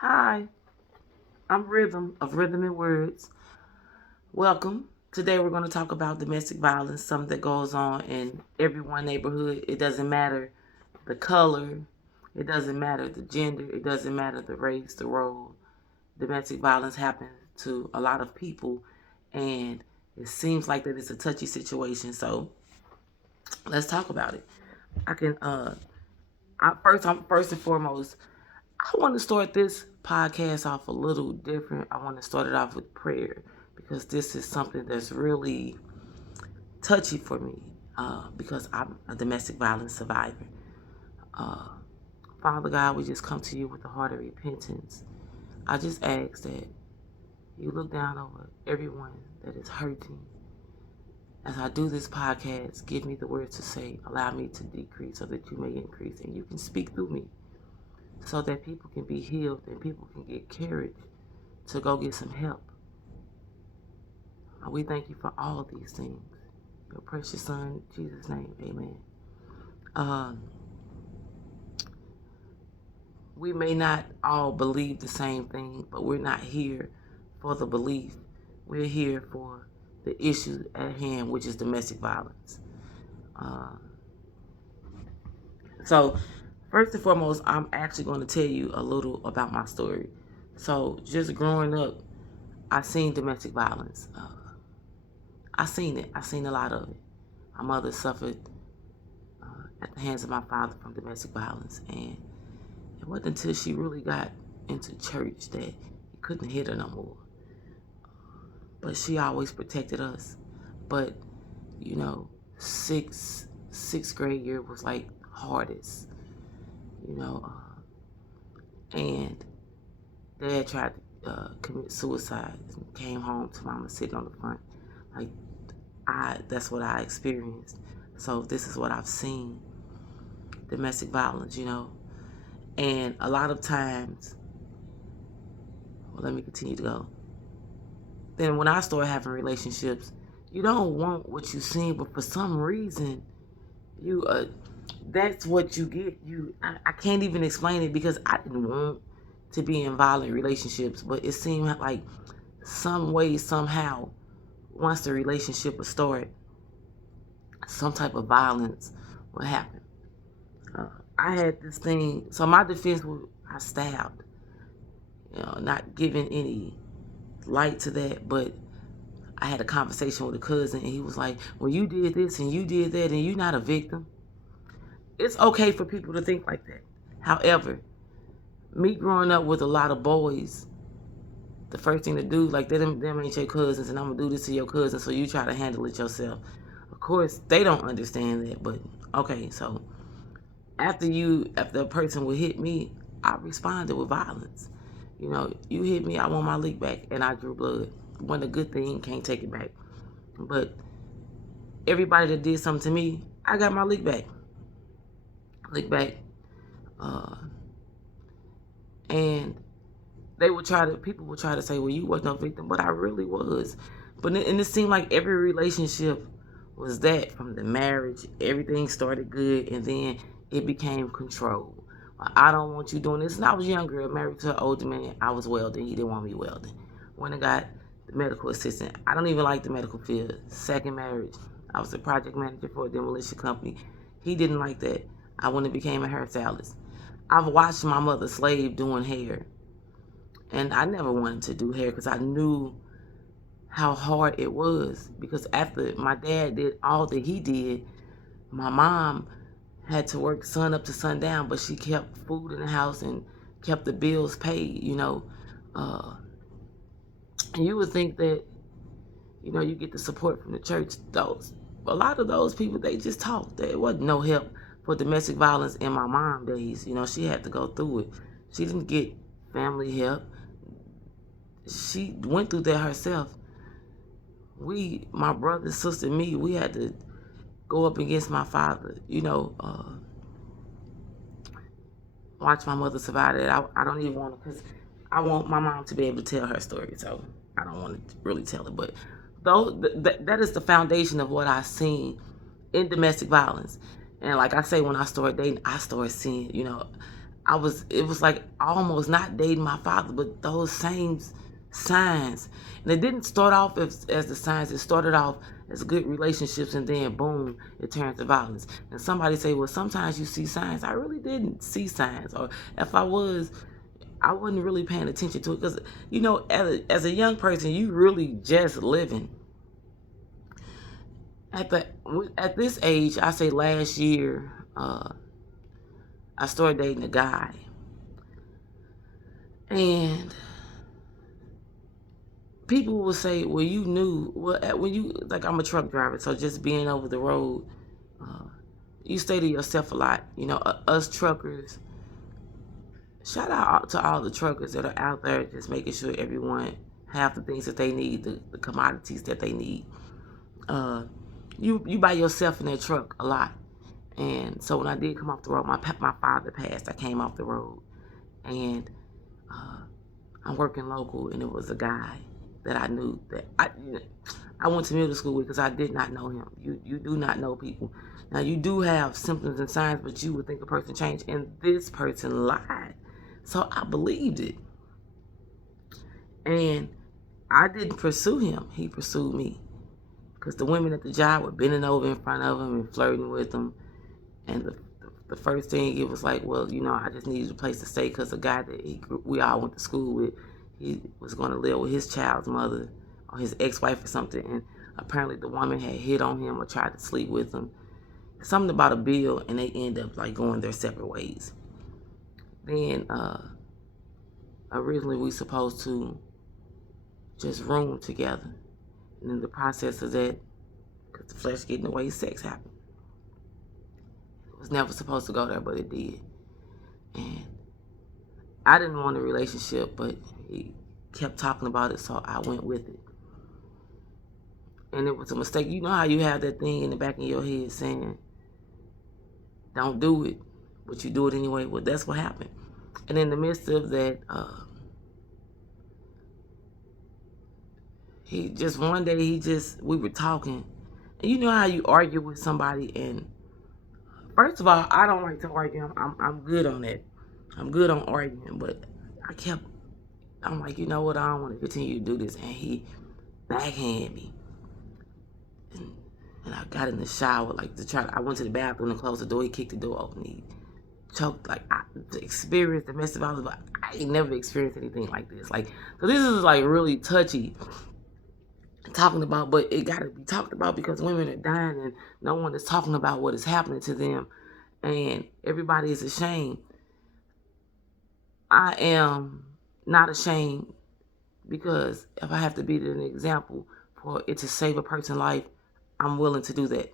Hi, I'm Rhythm of Rhythm and Words. Welcome. Today we're going to talk about domestic violence, something that goes on in every one neighborhood. It doesn't matter the color, it doesn't matter the gender, it doesn't matter the race, the role. Domestic violence happens to a lot of people, and it seems like that it's a touchy situation. So let's talk about it. I can. I'm first and foremost. I want to start this podcast off a little different. I want to start it off with prayer because this is something that's really touchy for me because I'm a domestic violence survivor. Uh, Father God, we just come to you with a heart of repentance. I just ask that you look down over everyone that is hurting. As I do this podcast, give me the words to say, allow me to decrease so that you may increase, and you can speak through me so that people can be healed and people can get courage to go get some help. We thank you for all of these things. Your precious son, in Jesus' name, amen. Um, we may not all believe the same thing, but we're not here for the belief. We're here for the issue at hand, which is domestic violence. Uh, so, first and foremost, I'm actually going to tell you a little about my story. So, just growing up, I seen domestic violence. I seen it. I seen a lot of it. My mother suffered at the hands of my father from domestic violence. And it wasn't until she really got into church that he couldn't hit her no more. But she always protected us. But, you know, sixth grade year was like hardest, you know. And dad tried to commit suicide and came home to mama sitting on the front. Like, that's what I experienced. So this is what I've seen. Domestic violence, you know. And a lot of times, well, let me continue to go. Then when I start having relationships, you don't want what you seen, but for some reason, you that's what you get. I can't even explain it because I didn't want to be in violent relationships, but it seemed like some way, somehow, once the relationship would start, some type of violence would happen. I had this thing, so my defense was I stabbed, not giving any light to that, but I had a conversation with a cousin, and he was like, well, you did this and you did that, and you're not a victim. It's okay for people to think like that. However, me growing up with a lot of boys, the first thing to do, like, them ain't your cousins, and I'm going to do this to your cousin, so you try to handle it yourself. Of course, they don't understand that, but okay, so after a person would hit me, I responded with violence. You know, you hit me, I want my lick back, and I drew blood. Wasn't a good thing, can't take it back. But everybody that did something to me, I got my lick back. Lick back. Uh, and people would try to say, well, you wasn't no victim, but I really was. And it seemed like every relationship was that from the marriage, everything started good, and then it became control. I don't want you doing this. And I was younger, married to an older man. I was welding. He didn't want me welding. When I got the medical assistant, I don't even like the medical field. Second marriage, I was a project manager for a demolition company. He didn't like that. I went and became a hairstylist. I've watched my mother slave doing hair. And I never wanted to do hair because I knew how hard it was. Because after my dad did all that he did, my mom had to work sun up to sundown, but she kept food in the house and kept the bills paid, you know. And you would think that, you know, you get the support from the church. A lot of those people, they just talked. There wasn't no help for domestic violence in my mom days. You know, she had to go through it. She didn't get family help. She went through that herself. My brother, sister, me, we had to go up against my father, watch my mother survive it. I don't even want to, because I want my mom to be able to tell her story, so I don't want to really tell it. But that is the foundation of what I've seen in domestic violence. And like I say, when I started dating, I started seeing, it was like almost not dating my father, but those same signs. And it didn't start off as the signs. It started off as good relationships, and then boom, it turns to violence. And somebody say, well, sometimes you see signs. I really didn't see signs, or if I was, I wasn't really paying attention to it, because as a young person, you really just living. At this age, I say last year, I started dating a guy, and people will say, "Well, you knew." Well, when you like, I'm a truck driver, so just being over the road, uh, you stay to yourself a lot. Us truckers. Shout out to all the truckers that are out there, just making sure everyone have the things that they need, the commodities that they need. Uh, you by yourself in that truck a lot, and so when I did come off the road, my father passed. I came off the road, and uh, I'm working local, and it was a guy that I knew that I went to middle school with, because I did not know him. You do not know people. Now you do have symptoms and signs, but you would think a person changed, and this person lied. So I believed it, and I didn't pursue him. He pursued me, because the women at the job were bending over in front of him and flirting with him. And the first thing, it was like, well, I just needed a place to stay, because the guy that we all went to school with, he was going to live with his child's mother or his ex-wife or something. And apparently the woman had hit on him or tried to sleep with him. Something about a bill, and they end up like going their separate ways. Then originally we supposed to just room together. And in the process of that, because the flesh getting in the way, sex happened. It was never supposed to go there, but it did. And I didn't want a relationship, but he kept talking about it, so I went with it. And it was a mistake. You know how you have that thing in the back of your head saying, don't do it, but you do it anyway? Well, that's what happened. And in the midst of that, one day, we were talking. And you know how you argue with somebody, and first of all, I don't like to argue. I'm good on that. I'm good on arguing, but I'm like, you know what? I don't want to continue to do this. And he backhanded me. And I got in the shower, like, I went to the bathroom and closed the door. He kicked the door open. He choked. Like, I experienced domestic violence, but I ain't never experienced anything like this. Like, so this is like really touchy talking about, but it got to be talked about, because women are dying and no one is talking about what is happening to them, and everybody is ashamed. I am not ashamed, because if I have to be an example for it to save a person's life, I'm willing to do that.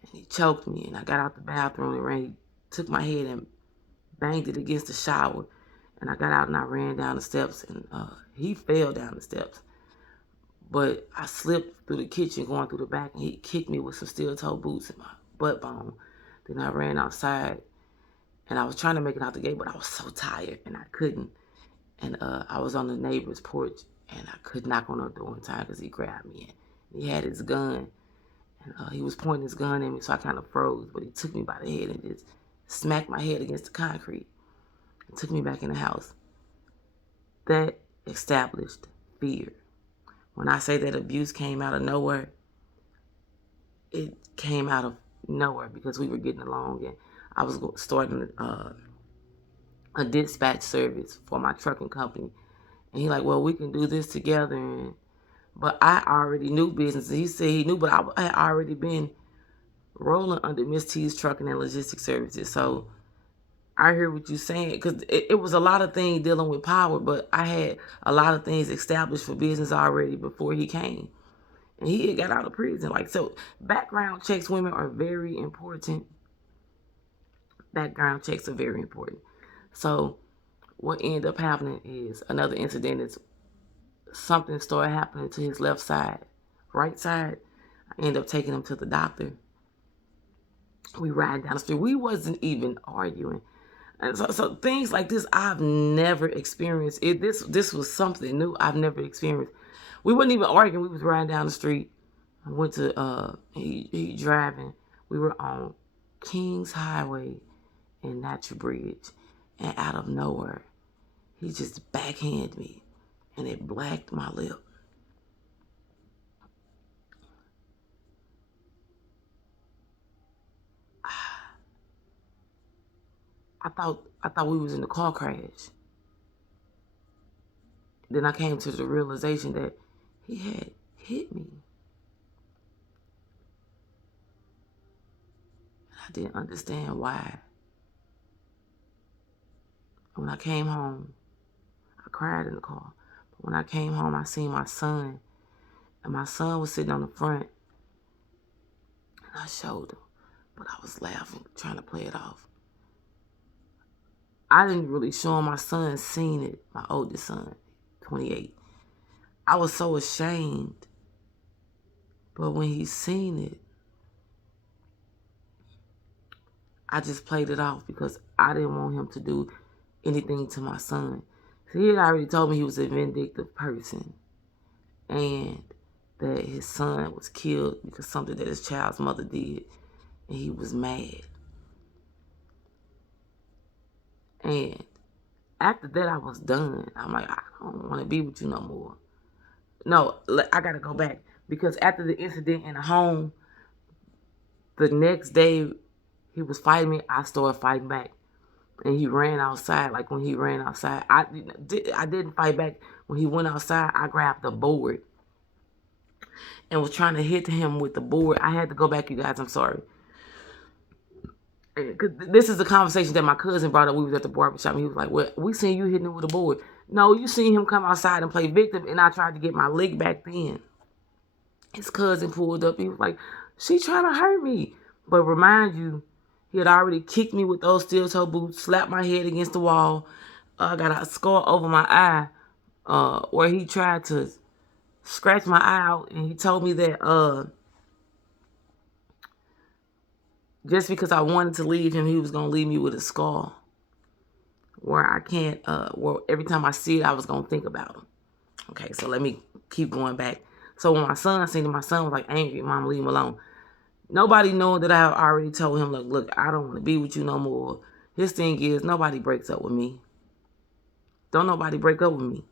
And he choked me, and I got out the bathroom and took my head and banged it against the shower. And I got out and I ran down the steps, and he fell down the steps. But I slipped through the kitchen going through the back, and he kicked me with some steel-toe boots in my butt bone. Then I ran outside, and I was trying to make it out the gate, but I was so tired, and I couldn't. And I was on the neighbor's porch, and I could knock on the door in time, because he grabbed me. And he had his gun, and he was pointing his gun at me, so I kind of froze. But he took me by the head and just smacked my head against the concrete and took me back in the house. That established fear. When I say that abuse came out of nowhere, it came out of nowhere, because we were getting along, and I was starting a dispatch service for my trucking company. And he like, well, we can do this together. But I already knew business. He said he knew, but I had already been rolling under Miss T's Trucking and Logistics Services. So I hear what you're saying, because it was a lot of things dealing with power, but I had a lot of things established for business already before he came. And he had got out of prison. Like, so background checks, women, are very important. Background checks are very important. So what ended up happening is, another incident is, something started happening to his left side, right side. I ended up taking him to the doctor. We riding down the street. We wasn't even arguing. And so things like this, I've never experienced. This was something new I've never experienced. We wasn't even arguing. We was riding down the street. I went to he driving. We were on Kings Highway, in Natural Bridge, and out of nowhere, he just backhanded me, and it blacked my lip. I thought we was in the car crash. Then I came to the realization that he had hit me. I didn't understand why. When I came home, I cried in the car. But when I came home, I seen my son, and my son was sitting on the front, and I showed him, but I was laughing, trying to play it off. I didn't really show him. My son seen it, my oldest son, 28. I was so ashamed, but when he seen it, I just played it off because I didn't want him to do anything to my son. So he had already told me he was a vindictive person and that his son was killed because something that his child's mother did, and he was mad. And after that, I was done. I'm like, I don't want to be with you no more. No, I got to go back because after the incident in the home, the next day he was fighting me. I started fighting back. And he ran outside. Like when he ran outside, I didn't fight back. When he went outside, I grabbed the board and was trying to hit him with the board. I had to go back, you guys. I'm sorry. Cause this is the conversation that my cousin brought up. We was at the barbershop, and he was like, "Well, we seen you hitting him with a board." No, you seen him come outside and play victim, and I tried to get my lick back then. His cousin pulled up. He was like, "She trying to hurt me," but remind you, he had already kicked me with those steel toe boots, slapped my head against the wall. I got a scar over my eye, where he tried to scratch my eye out, and he told me that just because I wanted to leave him, he was gonna leave me with a scar where I can't. Where every time I see it, I was gonna think about him. Okay, so let me keep going back. So when my son seen it, my son was like angry. Mom, leave him alone. Nobody knowing that I already told him, look, I don't want to be with you no more. His thing is, nobody breaks up with me. Don't nobody break up with me.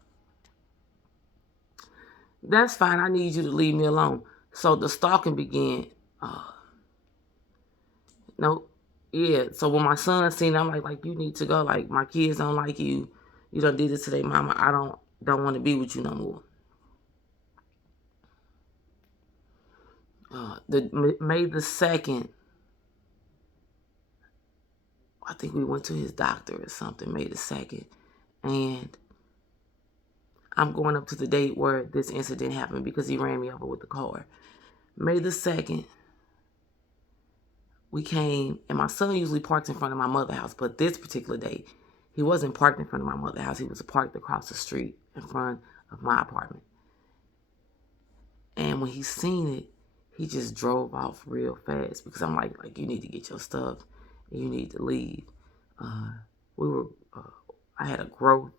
That's fine. I need you to leave me alone. So the stalking began. No, yeah. So when my son seen it, I'm like, you need to go. Like, my kids don't like you. You done did this to their mama. I don't want to be with you no more. The May the 2nd, I think we went to his doctor or something, May the 2nd. And I'm going up to the date where this incident happened because he ran me over with the car. May the 2nd, we came, and my son usually parks in front of my mother's house, but this particular day, he wasn't parked in front of my mother's house. He was parked across the street in front of my apartment. And when he seen it, he just drove off real fast because I'm like you need to get your stuff and you need to leave. We were, I had a growth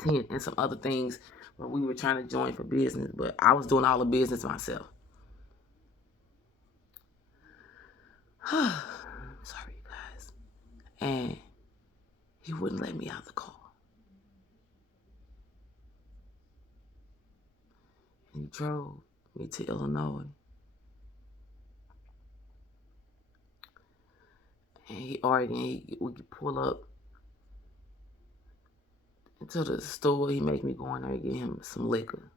tent and some other things where we were trying to join for business, but I was doing all the business myself. Sorry, you guys. And he wouldn't let me out of the car. And he drove me to Illinois. And we could pull up into the store. He make me go in there and get him some liquor.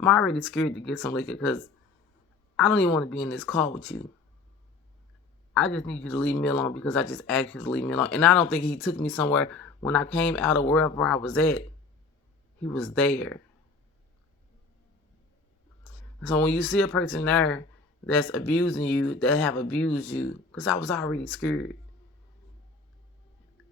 I'm already scared to get some liquor because I don't even want to be in this car with you. I just need you to leave me alone because I just asked you to leave me alone. And I don't think he took me somewhere. When I came out of wherever I was at, he was there. So when you see a person there that's abusing you, that have abused you, because I was already scared,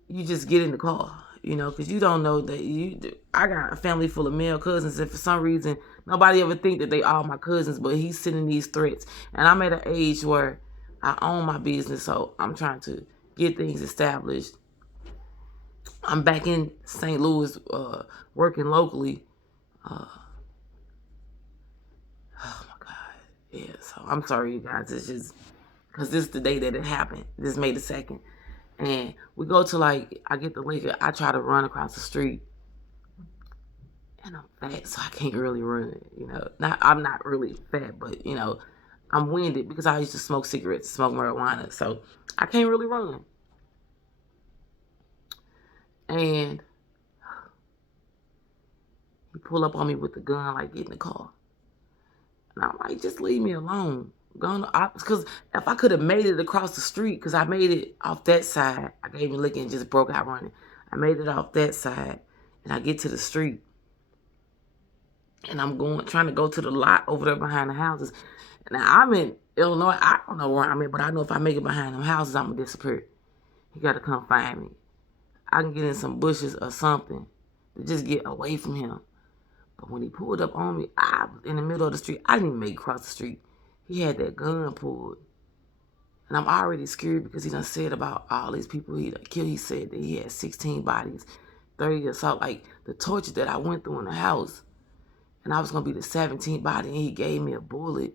you just get in the car, because you don't know that I got a family full of male cousins, and for some reason, nobody ever think that they all my cousins, but he's sending these threats. And I'm at an age where I own my business, so I'm trying to get things established. I'm back in St. Louis, working locally. Oh my God. Yeah, so I'm sorry, you guys. It's just, because this is the day that it happened. This is May the 2nd. And we go to, like, I get the liquor. I try to run across the street. And I'm fat, so I can't really run, I'm not really fat, but, I'm winded because I used to smoke cigarettes, smoke marijuana. So I can't really run. And he pull up on me with the gun, like, get in the car. And I'm like, just leave me alone. Because if I could have made it across the street, because I made it off that side, I gave him a lick and just broke out running. I made it off that side, and I get to the street, and I'm trying to go to the lot over there behind the houses. Now, I'm in Illinois. I don't know where I'm at, but I know if I make it behind them houses, I'm going to disappear. He got to come find me. I can get in some bushes or something to just get away from him. But when he pulled up on me, I was in the middle of the street. I didn't even make it across the street. He had that gun pulled. And I'm already scared because he done said about all these people he done killed. He said that he had 16 bodies, 30 assault, like the torture that I went through in the house. And I was going to be the 17th body, and he gave me a bullet.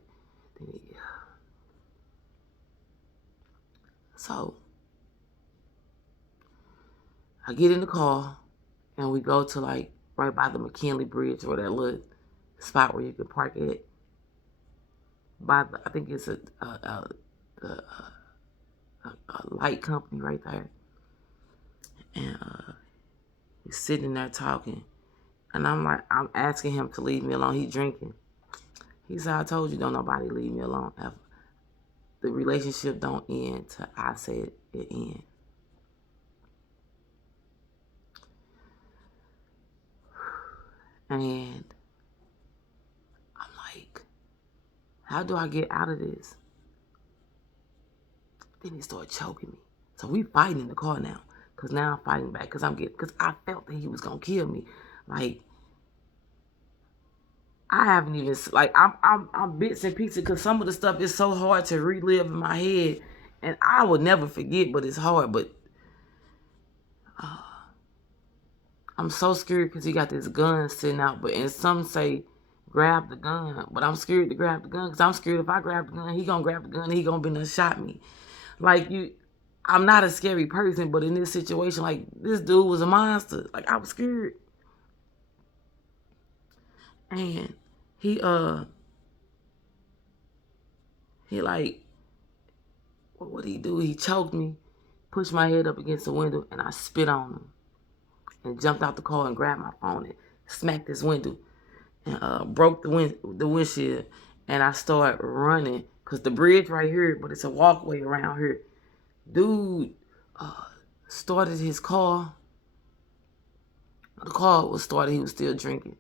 So I get in the car, and we go to, like, right by the McKinley Bridge, or that little spot where you can park at. I think it's a light company right there. And he's sitting there talking. And I'm asking him to leave me alone. He drinking. He said, I told you, don't nobody leave me alone ever. The relationship don't end till I say it end. And I'm like, how do I get out of this? Then he started choking me. So we fighting in the car now. Because now I'm fighting back. Because I felt that he was going to kill me. Like, I haven't even, like, I'm bits and pieces, because some of the stuff is so hard to relive in my head. And I would never forget, but it's hard. But I'm so scared because he got this gun sitting out. And some say, grab the gun. But I'm scared to grab the gun because I'm scared if I grab the gun, he going to grab the gun and he going to be done shot me. Like, I'm not a scary person, but in this situation, like, this dude was a monster. Like, I was scared. And he like, what did he do? He choked me, pushed my head up against the window, and I spit on him. And jumped out the car and grabbed my phone and smacked his window. And broke the windshield. And I started running, because the bridge right here, but it's a walkway around here. Dude started his car. The car was started. He was still drinking.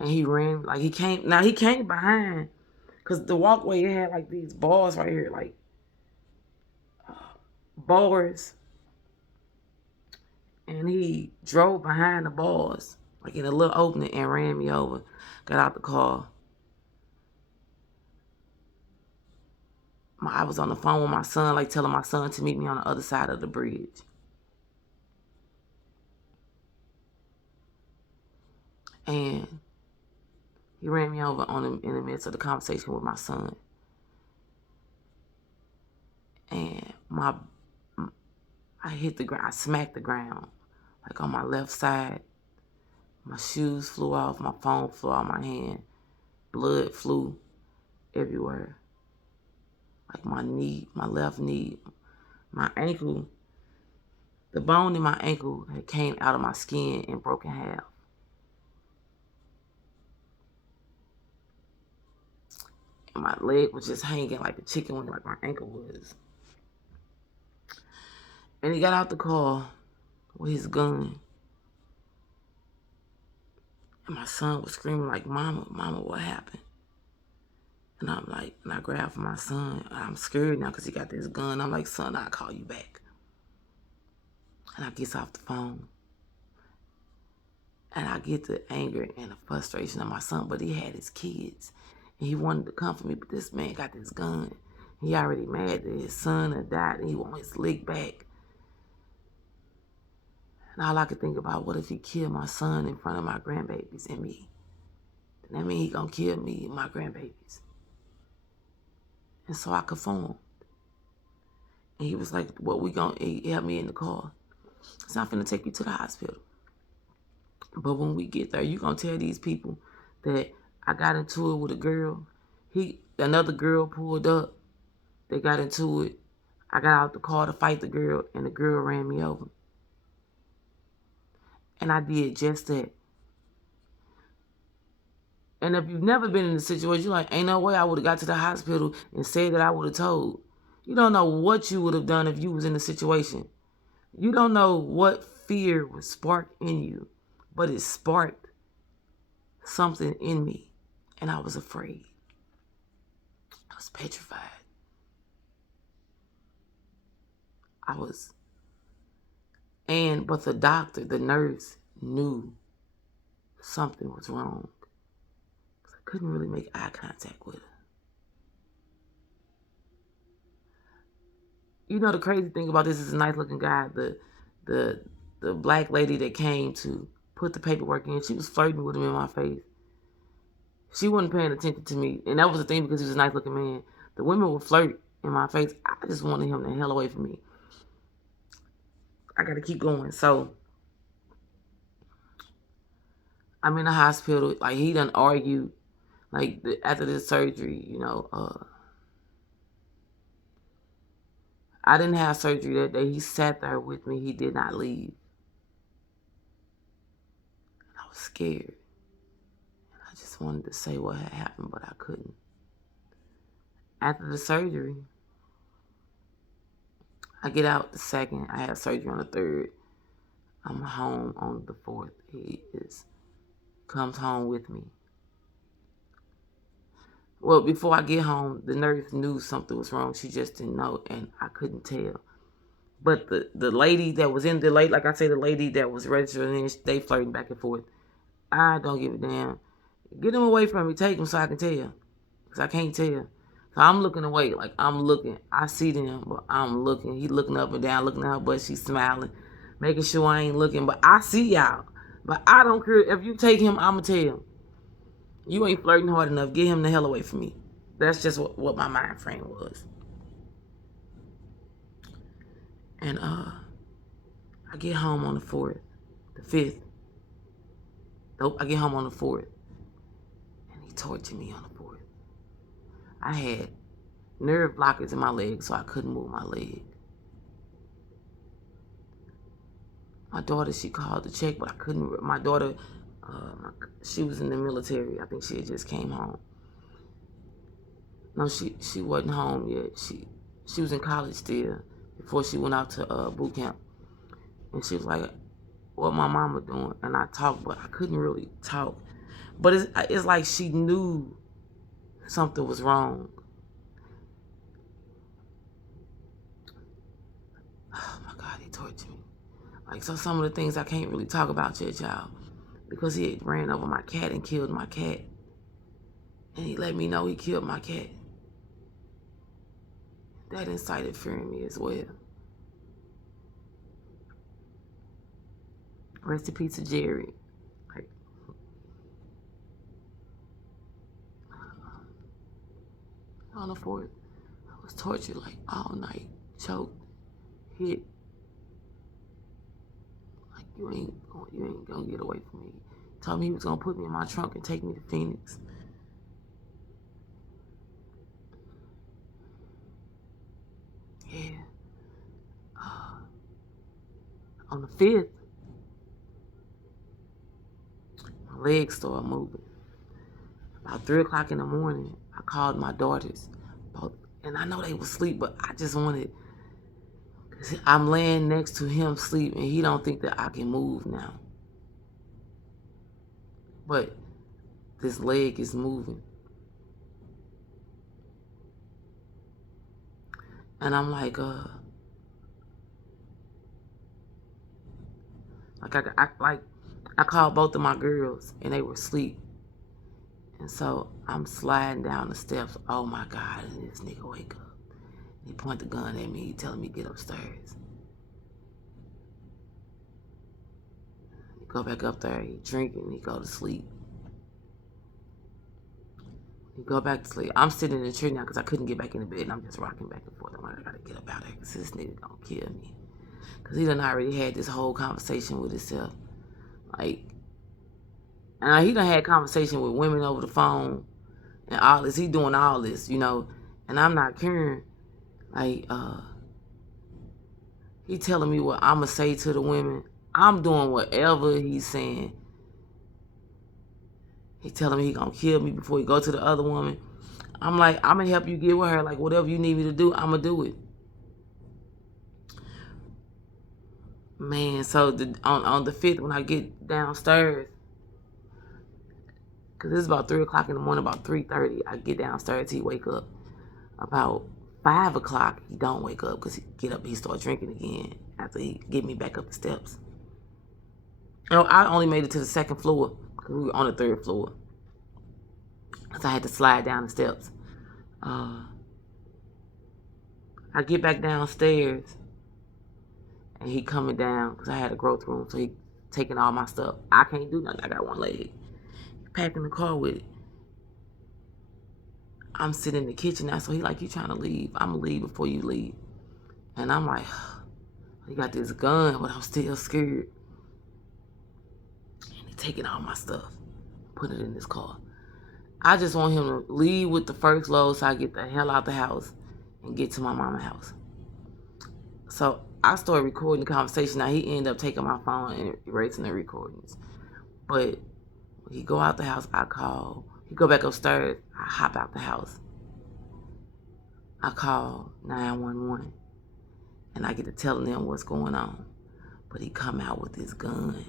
And he ran, like, he came behind, because the walkway, it had, like, these bars right here, like, bars. And he drove behind the bars, like, in a little opening, and ran me over. Got out the car. I was on the phone with my son, like, telling my son to meet me on the other side of the bridge. And he ran me over in the midst of the conversation with my son. And I hit the ground. I smacked the ground, like, on my left side. My shoes flew off. My phone flew out of my hand. Blood flew everywhere. Like, my knee, my left knee, my ankle. The bone in my ankle had came out of my skin and broke in half. And my leg was just hanging like a chicken wing, like my ankle was. And he got out the car with his gun. And my son was screaming like, Mama, Mama, what happened? And I'm like, and I grabbed for my son. I'm scared now because he got this gun. I'm like, son, I'll call you back. And I gets off the phone. And I get the anger and the frustration of my son, but he had his kids. And he wanted to comfort me, but this man got this gun. He already mad that his son had died and he want his lick back. And all I could think about, what if he killed my son in front of my grandbabies and me? That means he gonna kill me and my grandbabies. And so I conformed. And he was like, he helped me in the car. So I'm finna take you to the hospital. But when we get there, you gonna tell these people that I got into it with a girl. Another girl pulled up. They got into it. I got out the car to fight the girl, and the girl ran me over. And I did just that. And if you've never been in a situation, you're like, ain't no way I would have got to the hospital and said that I would have told. You don't know what you would have done if you was in the situation. You don't know what fear was sparked in you, but it sparked something in me. And I was afraid. I was petrified. But the doctor, the nurse knew something was wrong. I couldn't really make eye contact with her. You know, the crazy thing about this is a nice looking guy. The black lady that came to put the paperwork in, she was flirting with him in my face. She wasn't paying attention to me. And that was the thing because he was a nice looking man. The women would flirt in my face. I just wanted him the hell away from me. I got to keep going. So I'm in the hospital. Like, he done argued. Like, after this surgery, I didn't have surgery that day. He sat there with me. He did not leave. I was scared. I just wanted to say what had happened, but I couldn't. After the surgery, I get out the 2nd. I had surgery on the 3rd. I'm home on the 4th. He comes home with me. Well, before I get home, the nurse knew something was wrong. She just didn't know, and I couldn't tell. But the lady that was in the like I say, the lady that was registering, they flirting back and forth. I don't give a damn. Get him away from me. Take him so I can tell. Because I can't tell. So I'm looking away. Like, I'm looking. I see them, but I'm looking. He looking up and down, looking at her, but she's smiling, making sure I ain't looking. But I see y'all. But I don't care. If you take him, I'm going to tell. You ain't flirting hard enough. Get him the hell away from me. That's just what my mind frame was. And I get home on the 4th, the 5th. Nope, I get home on the 4th. And he tortured me on the 4th. I had nerve blockers in my leg, so I couldn't move my leg. My daughter, she called to check, but I couldn't. My daughter, she was in the military. I think she had just came home. No, she wasn't home yet. She was in college still before she went out to boot camp. And she was like, what my mama doing? And I talked, but I couldn't really talk. But it's like she knew something was wrong. Oh my God, he tortured me. Like, so some of the things I can't really talk about yet, y'all, because he had ran over my cat and killed my cat. And he let me know he killed my cat. That incited fear in me as well. Rest in peace to Jerry. Like, on the 4th, I was tortured like all night, choked, hit. Like, you ain't gonna get away from me. Told me he was gonna put me in my trunk and take me to Phoenix. Yeah. On the 5th, my legs started moving. About 3 o'clock in the morning, I called my daughters. And I know they were asleep, but I just wanted, cause I'm laying next to him sleep, and he don't think that I can move now. But this leg is moving. And I'm like, I called both of my girls, and they were asleep. And so I'm sliding down the steps. Oh my God, and this nigga wake up. He point the gun at me, telling me to get upstairs. He go back up there, he drink, and he go to sleep. He go back to sleep. I'm sitting in the chair now because I couldn't get back in the bed, and I'm just rocking back and forth. I'm like, I gotta get up out of here because this nigga gonna kill me. Because he done already had this whole conversation with himself. Like, and he done had conversation with women over the phone and all this. He doing all this, you know, and I'm not caring. Like, he telling me what I'ma say to the women. I'm doing whatever he's saying. He telling me he gonna kill me before he go to the other woman. I'm like, I'm gonna help you get with her. Like, whatever you need me to do, I'm gonna do it. Man, so on the 5th, when I get downstairs, because it's about 3 o'clock in the morning, about 3:30, I get downstairs, he wake up. About 5 o'clock, he don't wake up because he get up, he start drinking again after he get me back up the steps. You know, I only made it to the 2nd floor because we were on the 3rd floor. So I had to slide down the steps. I get back downstairs and he coming down because I had a growth room, so he taking all my stuff. I can't do nothing. I got one leg. Packing the car with it. I'm sitting in the kitchen now, so he like, you trying to leave? I'm gonna leave before you leave. And I'm like, he got this gun, but I'm still scared. And he taking all my stuff, put it in his car. I just want him to leave with the first load so I get the hell out the house and get to my mama's house. So I started recording the conversation. Now he ended up taking my phone and erasing the recordings. But when he go out the house, I call. He go back upstairs, I hop out the house. I call 911 and I get to telling them what's going on. But he come out with his gun.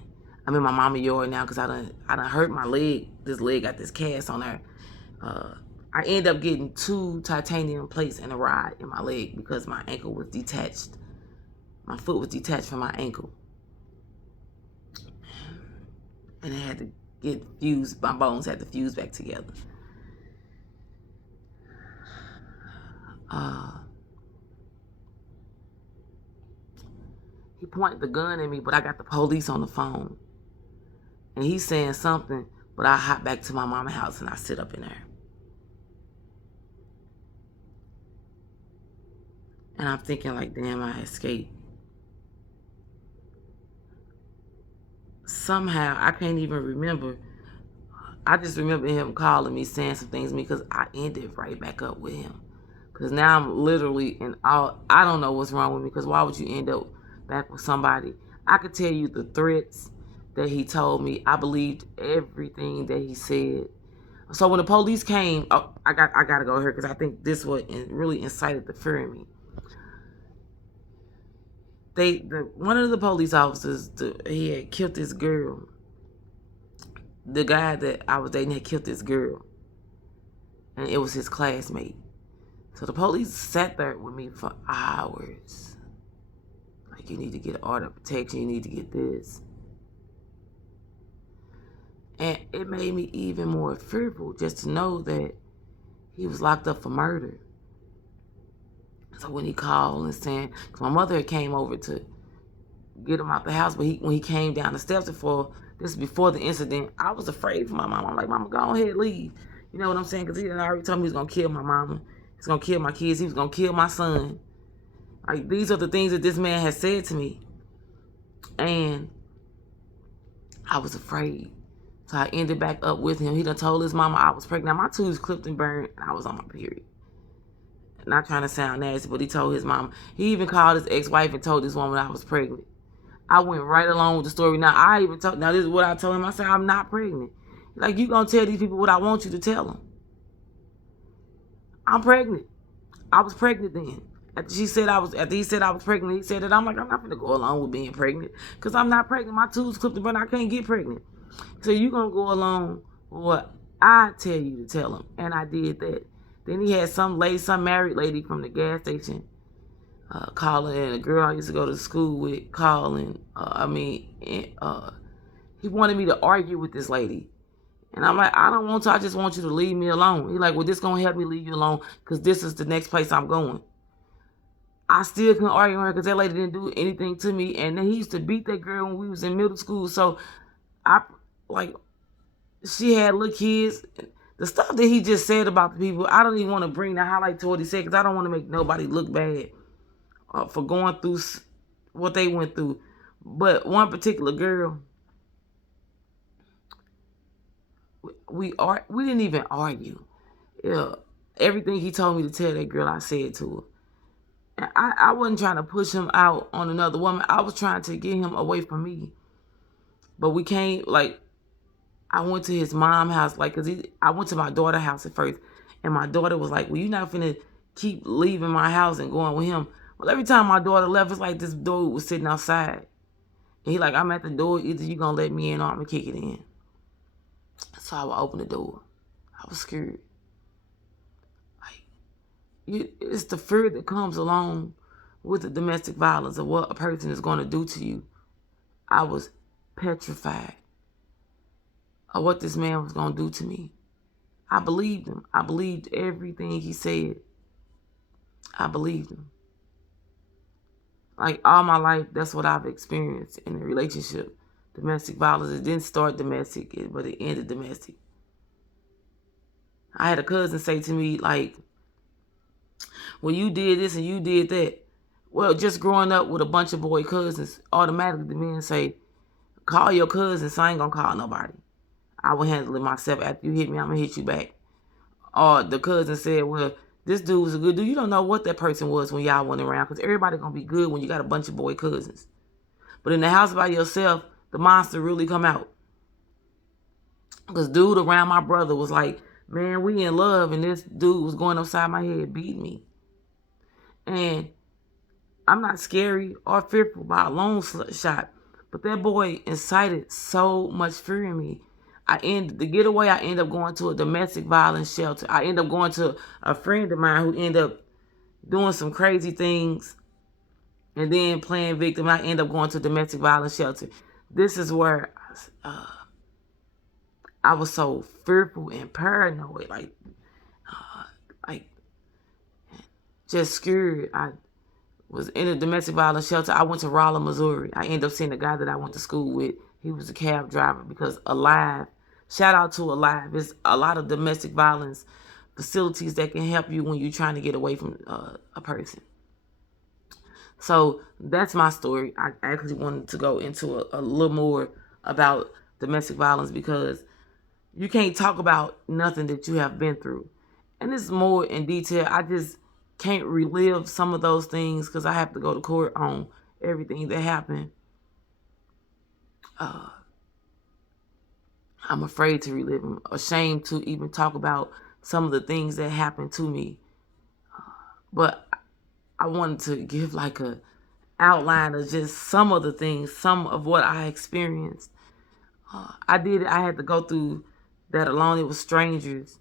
I'm in my mama yard now because I done hurt my leg. This leg got this cast on there. I ended up getting 2 titanium plates and a rod in my leg because my ankle was detached. My foot was detached from my ankle. And it had to get fused. My bones had to fuse back together. He pointed the gun at me, but I got the police on the phone. And he's saying something, but I hop back to my mama's house and I sit up in there. And I'm thinking like, damn, I escaped. Somehow, I can't even remember. I just remember him calling me, saying some things to me because I ended right back up with him. Because now I'm literally in all, I don't know what's wrong with me because why would you end up back with somebody? I could tell you the threats that he told me. I believed everything that he said. So when the police came, I got to go here because I think this what really incited the fear in me. One of the police officers, he had killed this girl. The guy that I was dating had killed this girl. And it was his classmate. So the police sat there with me for hours. Like, you need to get order of protection. You need to get this. And it made me even more fearful just to know that he was locked up for murder. So when he called and saying, because my mother came over to get him out the house, but when he came down the steps before the incident, I was afraid for my mama. I'm like, mama, go ahead, leave. You know what I'm saying? Because he already told me he was going to kill my mama. He's going to kill my kids. He was going to kill my son. Like, these are the things that this man has said to me. And I was afraid. So I ended back up with him. He done told his mama I was pregnant. Now, my tubes clipped and burned, and I was on my period. Not trying to sound nasty, but he told his mama. He even called his ex-wife and told this woman I was pregnant. I went right along with the story. Now, this is what I told him. I said, I'm not pregnant. Like, you gonna tell these people what I want you to tell them. I'm pregnant. I was pregnant then. After he said I was pregnant, he said that. I'm like, I'm not gonna go along with being pregnant because I'm not pregnant. My tubes clipped and burned. I can't get pregnant. So you gonna go along with what I tell you to tell him, and I did that. Then he had some married lady from the gas station calling, and a girl I used to go to school with calling. He wanted me to argue with this lady. And I'm like, I don't want to. I just want you to leave me alone. He's like, well, this going to help me leave you alone because this is the next place I'm going. I still couldn't argue with her because that lady didn't do anything to me. And then he used to beat that girl when we was in middle school. So, she had little kids. The stuff that he just said about the people, I don't even want to bring the highlight to what he said because I don't want to make nobody look bad for going through what they went through. But one particular girl, we didn't even argue. Yeah, everything he told me to tell that girl, I said to her. And I wasn't trying to push him out on another woman. I was trying to get him away from me. But we can't, like, I went to his mom's house, like, because I went to my daughter's house at first. And my daughter was like, well, you're not finna keep leaving my house and going with him. Well, every time my daughter left, it's like this dude was sitting outside. And he like, I'm at the door. Either you going to let me in or I'm going to kick it in. So I would open the door. I was scared. It's the fear that comes along with the domestic violence of what a person is going to do to you. I was petrified of what this man was going to do to me. I believed him. I believed everything he said. I believed him. Like all my life, that's what I've experienced in a relationship. Domestic violence. It didn't start domestic, but it ended domestic. I had a cousin say to me, like, well, you did this and you did that. Well, just growing up with a bunch of boy cousins, automatically the men say, call your cousins, so I ain't gonna call nobody. I will handle it myself. After you hit me, I'm gonna hit you back. Or the cousin said, well, this dude was a good dude. You don't know what that person was when y'all went around, because everybody gonna be good when you got a bunch of boy cousins. But in the house by yourself, the monster really come out. Because dude around my brother was like, man, we in love, and this dude was going upside my head, beating me. And I'm not scary or fearful by a long shot, but that boy incited so much fear in me. To get away, I ended up going to a domestic violence shelter. I ended up going to a friend of mine who ended up doing some crazy things and then playing victim. I ended up going to a domestic violence shelter. This is where I was so fearful and paranoid, like just scared. I was in a domestic violence shelter. I went to Rolla, Missouri. I ended up seeing the guy that I went to school with. He was a cab driver because Alive, shout out to Alive. There's a lot of domestic violence facilities that can help you when you're trying to get away from a person. So that's my story. I actually wanted to go into a little more about domestic violence because you can't talk about nothing that you have been through. And it's more in detail. I just can't relive some of those things because I have to go to court on everything that happened. I'm afraid to relive them, ashamed to even talk about some of the things that happened to me. But I wanted to give like a outline of just some of the things, some of what I experienced. I had to go through that alone. It was strangers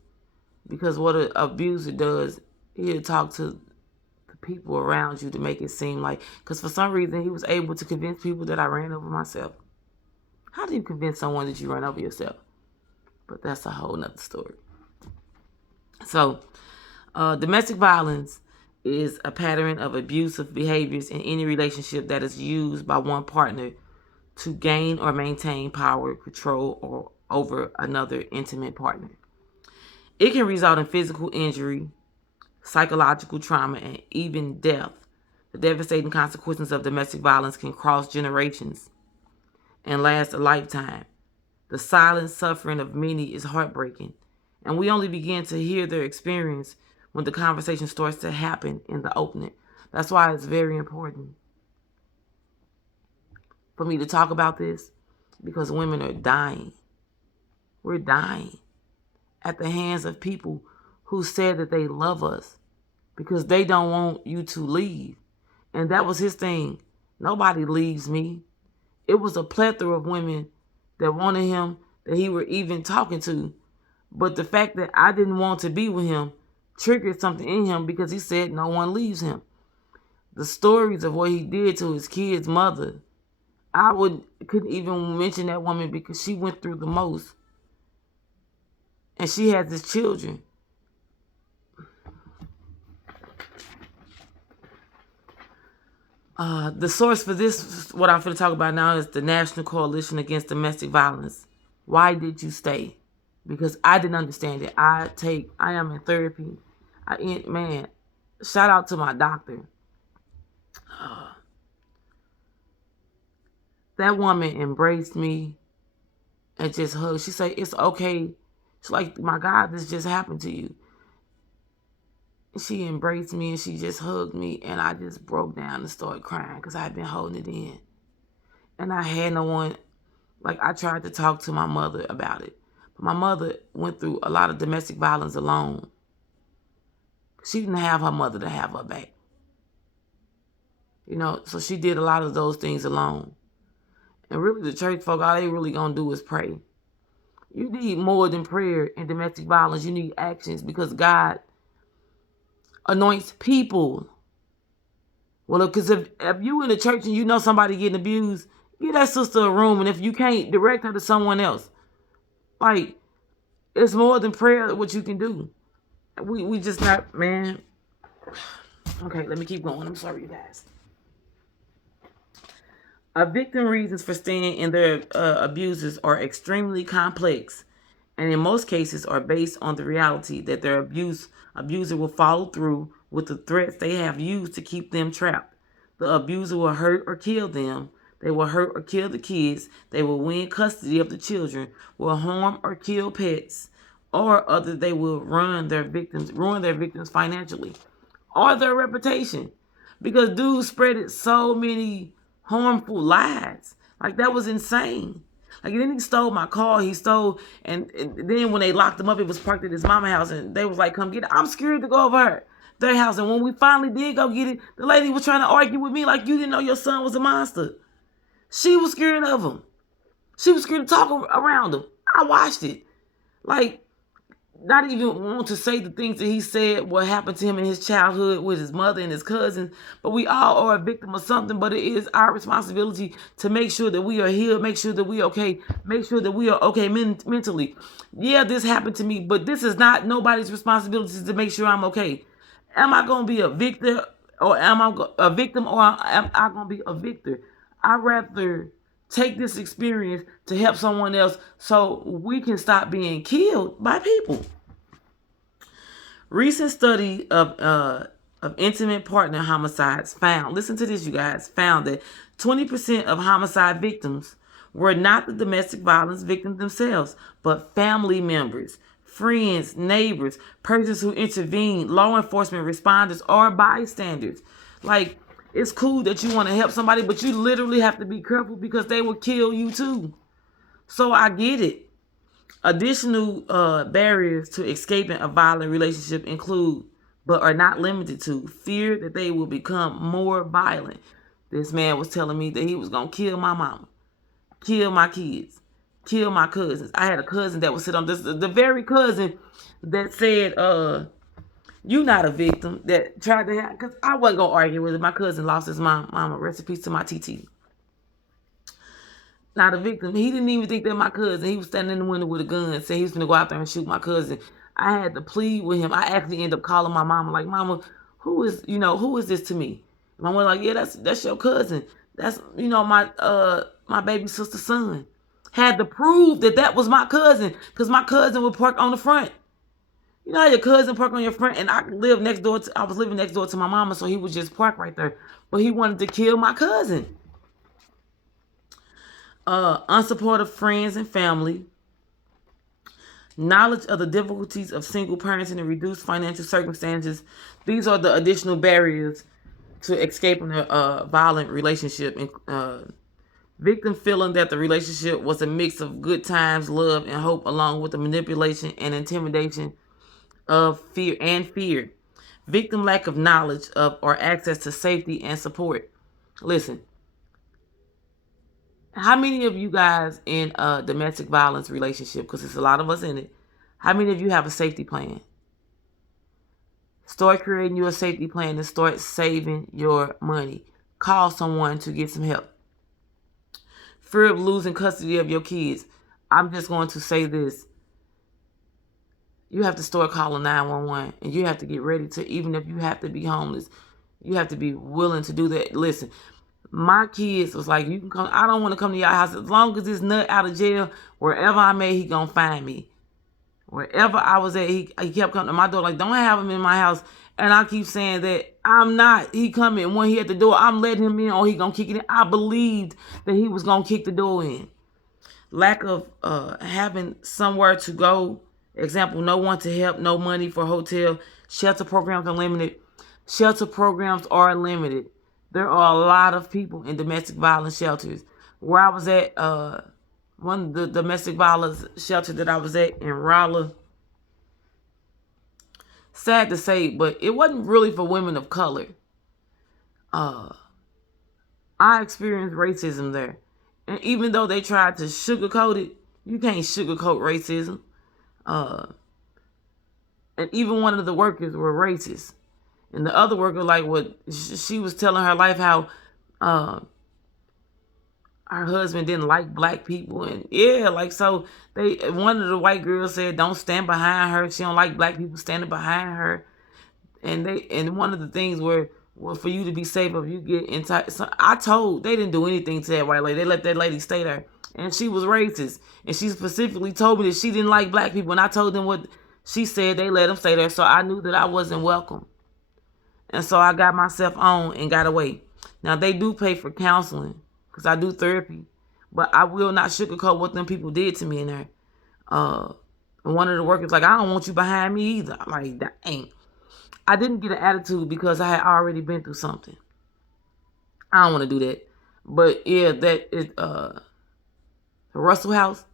because what an abuser does, he'll talk to the people around you to make it seem like, because for some reason he was able to convince people that I ran over myself. How do you convince someone that you run over yourself? But that's a whole nother story. So, domestic violence is a pattern of abusive behaviors in any relationship that is used by one partner to gain or maintain power, control, or over another intimate partner. It can result in physical injury, psychological trauma, and even death. The devastating consequences of domestic violence can cross generations and last a lifetime. The silent suffering of many is heartbreaking, and we only begin to hear their experience when the conversation starts to happen in the opening. That's why it's very important for me to talk about this, because women are dying. We're dying at the hands of people who said that they love us because they don't want you to leave. And that was his thing. Nobody leaves me. It was a plethora of women that wanted him, that he were even talking to. But the fact that I didn't want to be with him triggered something in him because he said no one leaves him. The stories of what he did to his kid's mother, I couldn't even mention that woman because she went through the most. And she has his children. The source for this, what I'm going to talk about now, is the National Coalition Against Domestic Violence. Why did you stay? because I didn't understand it. I am in therapy. Man, shout out to my doctor. That woman embraced me and just hugged. She said, "It's okay." She's like, "My God, this just happened to you." She embraced me and she just hugged me, and I just broke down and started crying because I had been holding it in. And I had no one. Like, I tried to talk to my mother about it. But my mother went through a lot of domestic violence alone. She didn't have her mother to have her back. So she did a lot of those things alone. And really, the church folk, all they really gonna do is pray. You need more than prayer in domestic violence. You need actions, because God anoints people. Well, because if you in the church and you know somebody getting abused, give that sister a room. And if you can't, direct her to someone else. Like, it's more than prayer what you can do. We just not, man. Okay, let me keep going. I'm sorry, you guys. A victim reasons for staying in their abusers are extremely complex, and in most cases are based on the reality that their abuser will follow through with the threats they have used to keep them trapped. The abuser will hurt or kill them. They will hurt or kill the kids. They will win custody of the children, will harm or kill pets, or other they will ruin their victims financially or their reputation. Because dude spreaded so many harmful lies. Like, that was insane. Like, then he stole my car. He stole, and then when they locked him up, it was parked at his mama's house, and they was like, "Come get it." I'm scared to go over their house. And when we finally did go get it, the lady was trying to argue with me like, "You didn't know your son was a monster." She was scared of him. She was scared to talk around him. I watched it. Like, not even want to say the things that he said, what happened to him in his childhood with his mother and his cousins. But we all are a victim of something. But it is our responsibility to make sure that we are healed, make sure that we are okay, make sure that we are okay mentally. Yeah, this happened to me, but this is not nobody's responsibility to make sure I'm okay. Am I going to be a victim, or am I a victim, or am I going to be a victor? I'd rather take this experience to help someone else so we can stop being killed by people. Recent study of intimate partner homicides found, listen to this, you guys, found that 20% of homicide victims were not the domestic violence victims themselves, but family members, friends, neighbors, persons who intervened, law enforcement responders, or bystanders. Like, it's cool that you want to help somebody, but you literally have to be careful because they will kill you too. So I get it. Additional barriers to escaping a violent relationship include, but are not limited to, fear that they will become more violent. This man was telling me that he was going to kill my mama, kill my kids, kill my cousins. I had a cousin that would sit on this, the very cousin that said, "You not a victim," that tried to have, because I wasn't going to argue with it. My cousin lost his mama. Rest in peace to my TT. Not a victim. He didn't even think that my cousin. He was standing in the window with a gun, saying he was going to go out there and shoot my cousin. I had to plead with him. I actually ended up calling my mama, like, "Mama, who is this to me?" And my mom was like, "Yeah, that's your cousin. That's my baby sister's son." Had to prove that was my cousin, because my cousin would park on the front. You know how your cousin park on your front, and I was living next door to my mama, so he would just park right there. But he wanted to kill my cousin. Unsupportive friends and family, knowledge of the difficulties of single parenting and reduced financial circumstances. These are the additional barriers to escaping a violent relationship. Victim feeling that the relationship was a mix of good times, love, and hope, along with the manipulation and intimidation of fear. Victim lack of knowledge of or access to safety and support. Listen, how many of you guys in a domestic violence relationship, because there's a lot of us in it, how many of you have a safety plan? Start creating your safety plan and start saving your money. Call someone to get some help. Fear of losing custody of your kids. I'm just going to say this. You have to start calling 911, and you have to get ready to, even if you have to be homeless, you have to be willing to do that. Listen, my kids was like, "You can come. I don't want to come to your house. As long as this nut out of jail, wherever I'm at, he gonna find me." Wherever I was at, he kept coming to my door like, don't have him in my house. And I keep saying that I'm not. He coming. When he at the door, I'm letting him in or he going to kick it in. I believed that he was going to kick the door in. Lack of having somewhere to go. Example, no one to help, no money for hotel. Shelter programs are limited. Shelter programs are limited. There are a lot of people in domestic violence shelters. Where I was at, one of the domestic violence shelter that I was at in Raleigh, sad to say, but it wasn't really for women of color. I experienced racism there. And even though they tried to sugarcoat it, you can't sugarcoat racism. And even one of the workers were racist. And the other worker, like, what she was telling her life how her husband didn't like black people. And yeah, like, so one of the white girls said, don't stand behind her. She don't like black people standing behind her. And one of the things were, well, for you to be safe if you get inside. So they didn't do anything to that white lady. They let that lady stay there. And she was racist. And she specifically told me that she didn't like black people. And I told them what she said. They let them stay there. So I knew that I wasn't welcome. And so I got myself on and got away. Now, they do pay for counseling because I do therapy. But I will not sugarcoat what them people did to me in there. One of the workers like, I don't want you behind me either. I'm like, dang. I didn't get an attitude because I had already been through something. I don't want to do that. But yeah, that is the Russell House.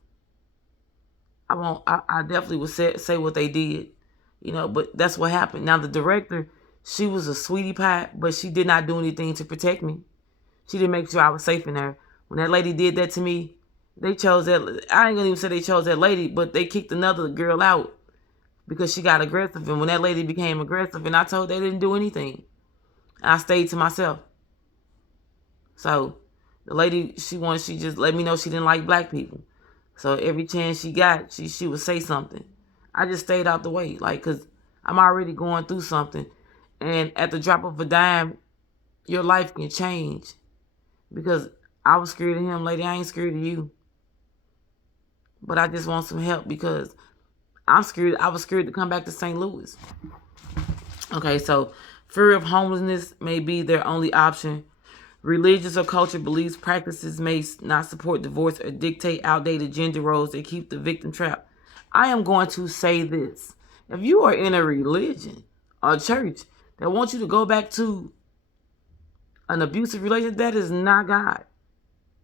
I definitely would say what they did. But that's what happened. Now the director, she was a sweetie pie, but she did not do anything to protect me. She didn't make sure I was safe in there. When that lady did that to me, they chose that. I ain't gonna even say they chose that lady, but they kicked another girl out because she got aggressive. And when that lady became aggressive, and I told they didn't do anything, I stayed to myself. So the lady, she just let me know she didn't like black people. So every chance she got, she would say something. I just stayed out the way, like, because I'm already going through something. And at the drop of a dime, your life can change. Because I was scared of him, lady. I ain't scared of you. But I just want some help because I'm scared. I was scared to come back to St. Louis. Okay, so fear of homelessness may be their only option. Religious or cultural beliefs, practices may not support divorce or dictate outdated gender roles that keep the victim trapped. I am going to say this. If you are in a religion or church that wants you to go back to an abusive relationship, that is not God.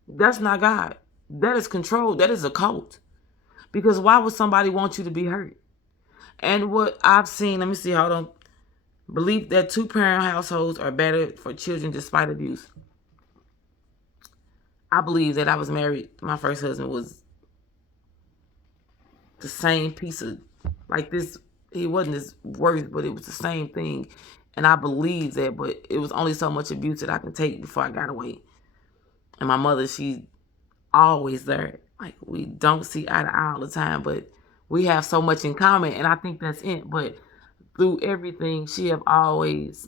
That's not God. That is control. That is a cult. Because why would somebody want you to be hurt? And what I've seen, let me see, hold on. Believe that two-parent households are better for children despite abuse. I believe that I was married. My first husband was the same piece of, like this. He wasn't as worse, but it was the same thing. And I believe that, but it was only so much abuse that I can take before I got away. And my mother, she always there. Like, we don't see eye to eye all the time, but we have so much in common, and I think that's it. But through everything, she have always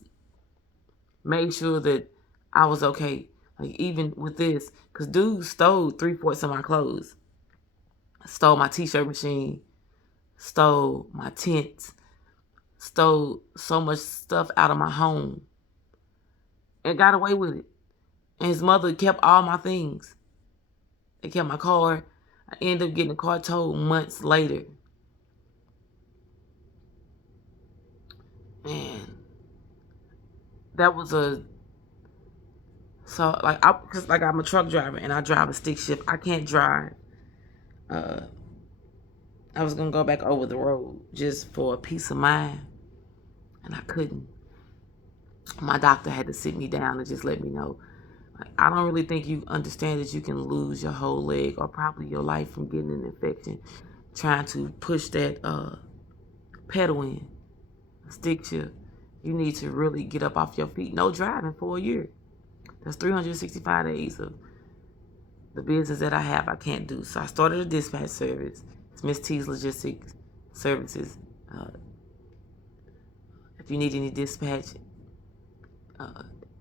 made sure that I was okay. Like, even with this, because dude stole 3/4 of my clothes. Stole my t-shirt machine. Stole my tent. Stole so much stuff out of my home. And got away with it. And his mother kept all my things. They kept my car. I ended up getting the car towed months later. Man, that was because I'm a truck driver and I drive a stick shift. I can't drive. I was gonna go back over the road just for a peace of mind, and I couldn't. My doctor had to sit me down and just let me know, like, I don't really think you understand that you can lose your whole leg or probably your life from getting an infection trying to push that pedal in, stick shift. You need to really get up off your feet. No driving for a year. That's 365 days of the business that I have I can't do. So I started a dispatch service. It's Miss T's Logistics Services. If you need any dispatch,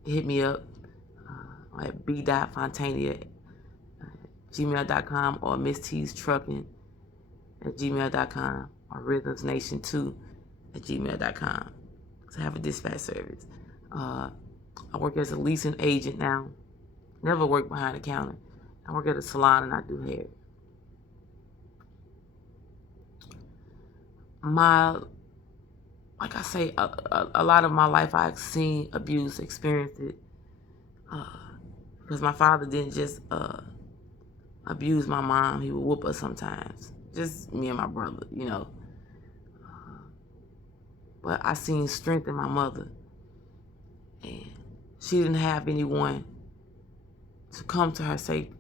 hit me up at b.fontania@gmail.com or Miss T's Trucking at gmail.com. or rhythmsnation2@gmail.com. So I have a dispatch service. I work as a leasing agent now. Never worked behind the counter. I work at a salon and I do hair. Like I say, a lot of my life I've seen abuse, experienced it. Because my father didn't just abuse my mom. He would whoop us sometimes. Just me and my brother, you know. But I seen strength in my mother. And she didn't have anyone to come to her safety,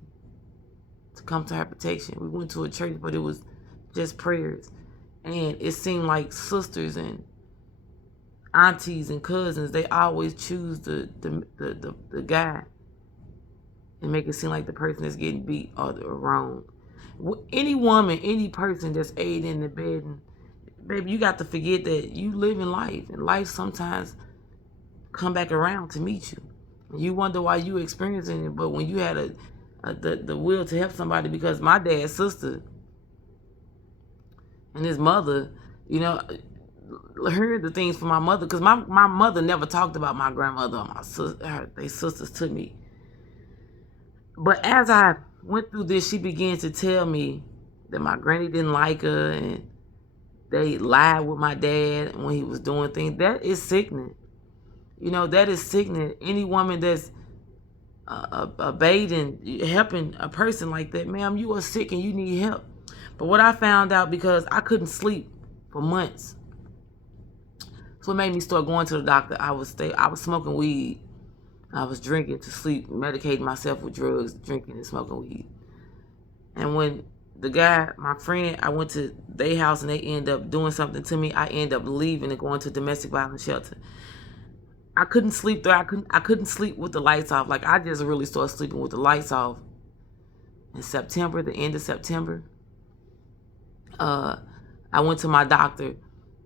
to come to her protection. We went to a church, but it was just prayers. And it seemed like sisters and aunties and cousins, they always choose the guy and make it seem like the person that's getting beat or wrong. Any woman, any person that's aiding in the bed, and baby, you got to forget that you live in life, and life sometimes come back around to meet you. You wonder why you experiencing it, but when you had the will to help somebody, because my dad's sister and his mother, you know, heard the things from my mother, because my mother never talked about my grandmother or my sister, they sisters to me. But as I went through this, she began to tell me that my granny didn't like her and they lied with my dad when he was doing things. That is sickening. You know, that is sickening. Any woman that's abating, helping a person like that, ma'am, you are sick and you need help. But what I found out, because I couldn't sleep for months, so it made me start going to the doctor. I was smoking weed. I was drinking to sleep, medicating myself with drugs, drinking and smoking weed. And when the guy, my friend, I went to their house and they ended up doing something to me, I ended up leaving and going to a domestic violence shelter. I couldn't sleep there. I couldn't sleep with the lights off. Like, I just really started sleeping with the lights off in September, the end of September. I went to my doctor,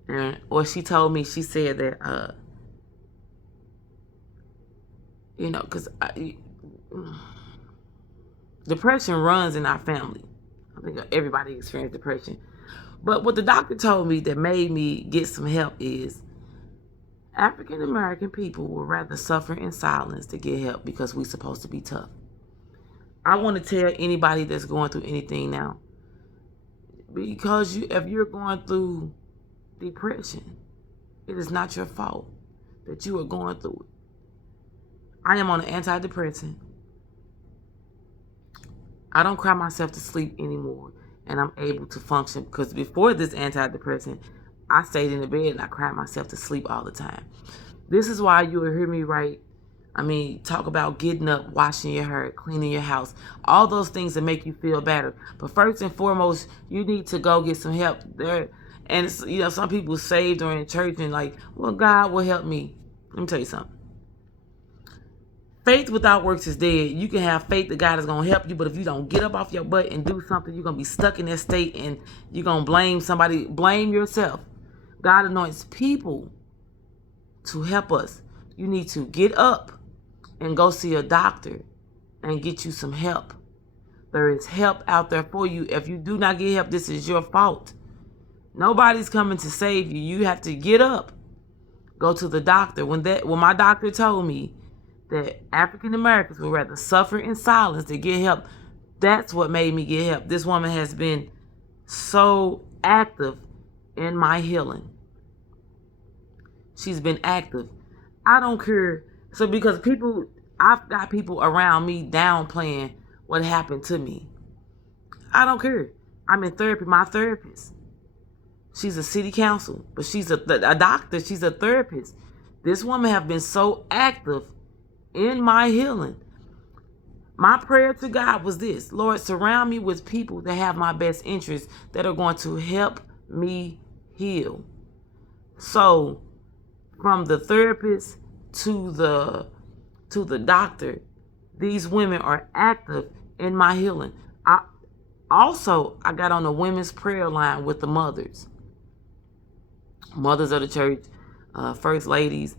and what she told me, she said that, you know, because depression runs in our family. I think everybody experiences depression. But what the doctor told me that made me get some help is African American people would rather suffer in silence to get help, because we're supposed to be tough. I want to tell anybody that's going through anything now, because if you're going through depression, it is not your fault that you are going through it. I am on an antidepressant. I don't cry myself to sleep anymore, and I'm able to function, because before this antidepressant, I stayed in the bed and I cried myself to sleep all the time. This is why you will hear me talk about getting up, washing your hair, cleaning your house, all those things that make you feel better. But first and foremost, you need to go get some help there. And you know, some people saved or in church and like, well, God will help me. Let me tell you something. Faith without works is dead. You can have faith that God is going to help you, but if you don't get up off your butt and do something, you're going to be stuck in that state and you're going to blame somebody, blame yourself. God anoints people to help us. You need to get up and go see a doctor and get you some help. There is help out there for you. If you do not get help, this is your fault. Nobody's coming to save you. You have to get up, go to the doctor. When my doctor told me that African Americans would rather suffer in silence to get help, that's what made me get help. This woman has been so active in my healing. She's been active. I don't care. So because I've got people around me downplaying what happened to me. I don't care. I'm in therapy. My therapist, she's a city council, but she's a doctor. She's a therapist. This woman have been so active in my healing. My prayer to God was this: Lord, surround me with people that have my best interests, that are going to help me heal. So from the therapist to the doctor, these women are active in my healing. I got on the women's prayer line with the mothers of the church, first ladies.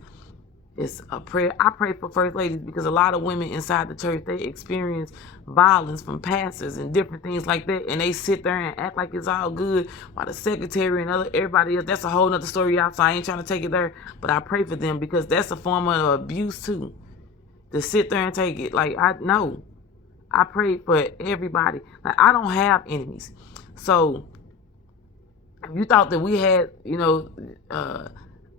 It's a prayer. I pray for first ladies because a lot of women inside the church, they experience violence from pastors and different things like that, and they sit there and act like it's all good while the secretary and everybody else. That's a whole nother story out. So I ain't trying to take it there, but I pray for them because that's a form of abuse too. To sit there and take it, like I know, I pray for everybody. Like I don't have enemies, so if you thought that we had,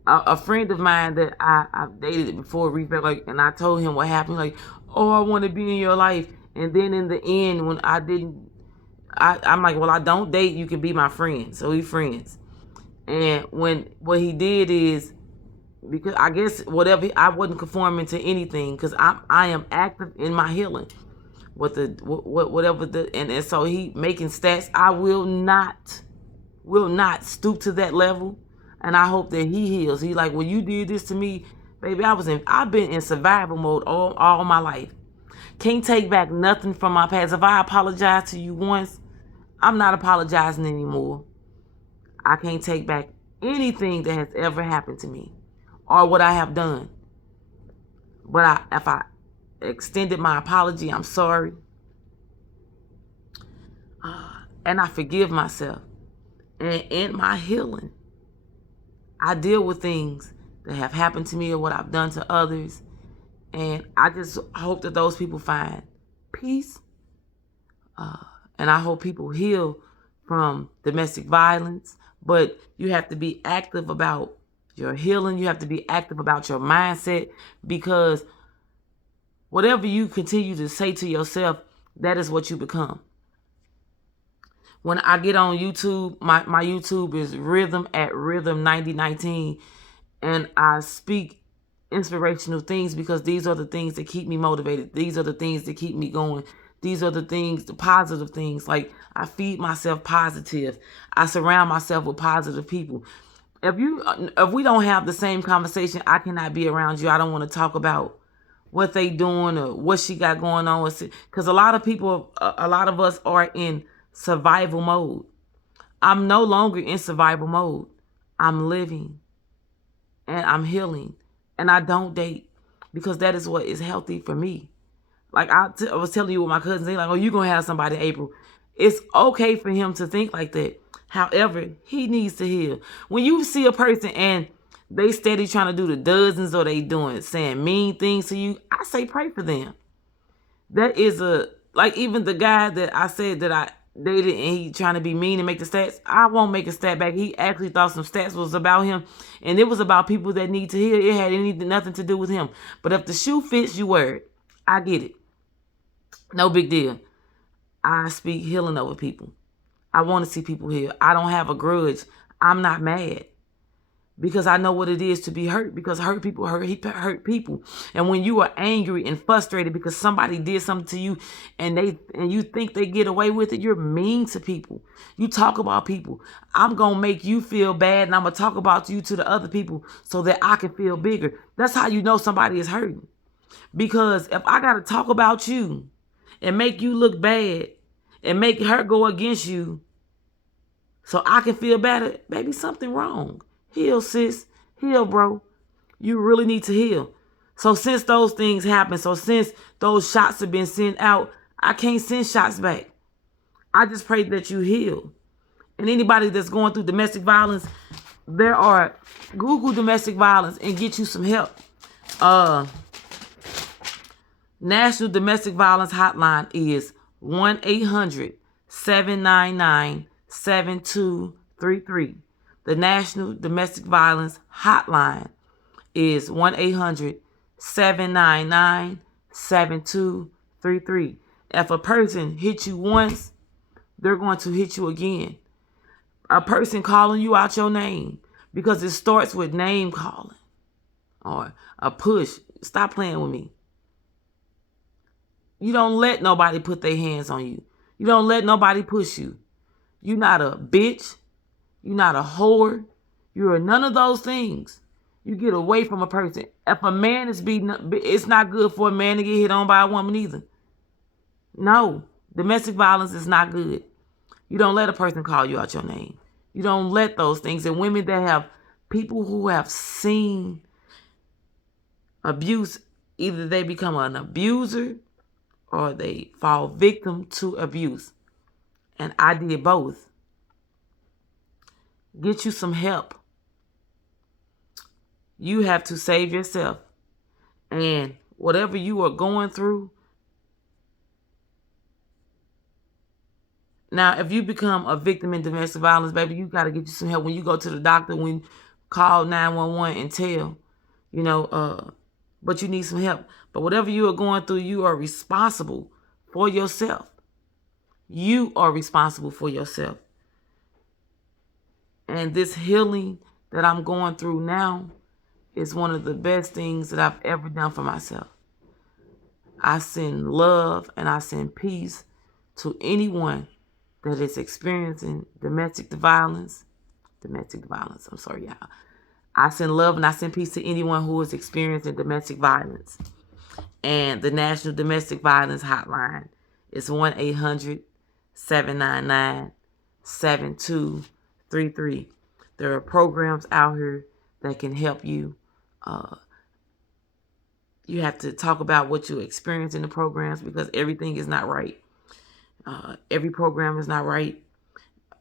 a friend of mine that I've dated before reached back, like, and I told him what happened, like, oh, I want to be in your life, and then in the end, when I didn't, I'm like, well, I don't date. You can be my friend, so we friends. And when what he did is because I guess whatever I wasn't conforming to anything because I am active in my healing with the whatever and so he making stats. I will not stoop to that level, and I hope that he heals. He like, when you did this to me, baby, I've been in survival mode all my life. Can't take back nothing from my past. If I apologize to you once, I'm not apologizing anymore. I can't take back anything that has ever happened to me or what I have done. But if I extended my apology, I'm sorry. And I forgive myself. And in my healing, I deal with things that have happened to me or what I've done to others. And I just hope that those people find peace. And I hope people heal from domestic violence. But you have to be active about your healing. You have to be active about your mindset, because whatever you continue to say to yourself, that is what you become. When I get on YouTube, my YouTube is Rhythm at Rhythm 9019, and I speak inspirational things because these are the things that keep me motivated. These are the things that keep me going. These are the things, the positive things. Like, I feed myself positive. I surround myself with positive people. If we don't have the same conversation, I cannot be around you. I don't want to talk about what they doing or what she got going on. Because a lot of us are in survival mode. I'm no longer in survival mode. I'm living and I'm healing, and I don't date because that is what is healthy for me. Like I was telling you with my cousins, they like, oh, you're going to have somebody, April. It's okay for him to think like that. However, he needs to heal. When you see a person and they steady trying to do the dozens, or they saying mean things to you, I say pray for them. That is like even the guy that I said that I dated and he trying to be mean and make the stats, I won't make a stat back. He actually thought some stats was about him, and it was about people that need to heal. It had nothing to do with him. But if the shoe fits, you wear it. I get it. No big deal. I speak healing over people. I want to see people heal. I don't have a grudge. I'm not mad because I know what it is to be hurt, because hurt people hurt people. And when you are angry and frustrated because somebody did something to you and you think they get away with it, you're mean to people. You talk about people. I'm going to make you feel bad, and I'm going to talk about you to the other people so that I can feel bigger. That's how you know somebody is hurting. Because if I got to talk about you and make you look bad and make her go against you so I can feel better, baby, something wrong. Heal, sis. Heal, bro. You really need to heal. So since those things happen, since those shots have been sent out, I can't send shots back. I just pray that you heal. And anybody that's going through domestic violence, Google domestic violence and get you some help. National Domestic Violence Hotline is 1-800-799-7233. The National Domestic Violence Hotline is 1-800-799-7233. If a person hits you once, they're going to hit you again. A person calling you out your name, because it starts with name calling or a push. Stop playing with me. You don't let nobody put their hands on you. You don't let nobody push you. You're not a bitch. You're not a whore. You're none of those things. You get away from a person. If a man is beating up, it's not good for a man to get hit on by a woman either. No, domestic violence is not good. You don't let a person call you out your name. You don't let those things. And women that have people who have seen Abuse, either they become an abuser or they fall victim to abuse. And I did both. Get you some help. You have to save yourself. And whatever you are going through, now if you become a victim in domestic violence, baby, you got to get you some help. When you go to the doctor, when you call 911 and tell, but you need some help. But whatever you are going through, you are responsible for yourself. You are responsible for yourself. And this healing that I'm going through now is one of the best things that I've ever done for myself. I send love and I send peace to anyone that is experiencing domestic violence. I'm sorry, y'all. I send love and I send peace to anyone who is experiencing domestic violence. And the National Domestic Violence Hotline is 1-800-799-7233. There are programs out here that can help you. You have to talk about what you experience in the programs because everything is not right. Every program is not right.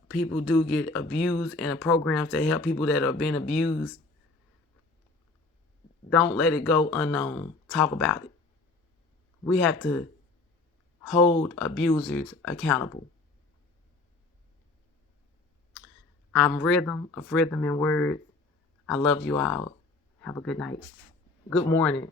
People do get abused in the programs that help people that are being abused. Don't let it go unknown. Talk about it. We have to hold abusers accountable. I'm Rhythm of Rhythm and Words. I love you all. Have a good night. Good morning.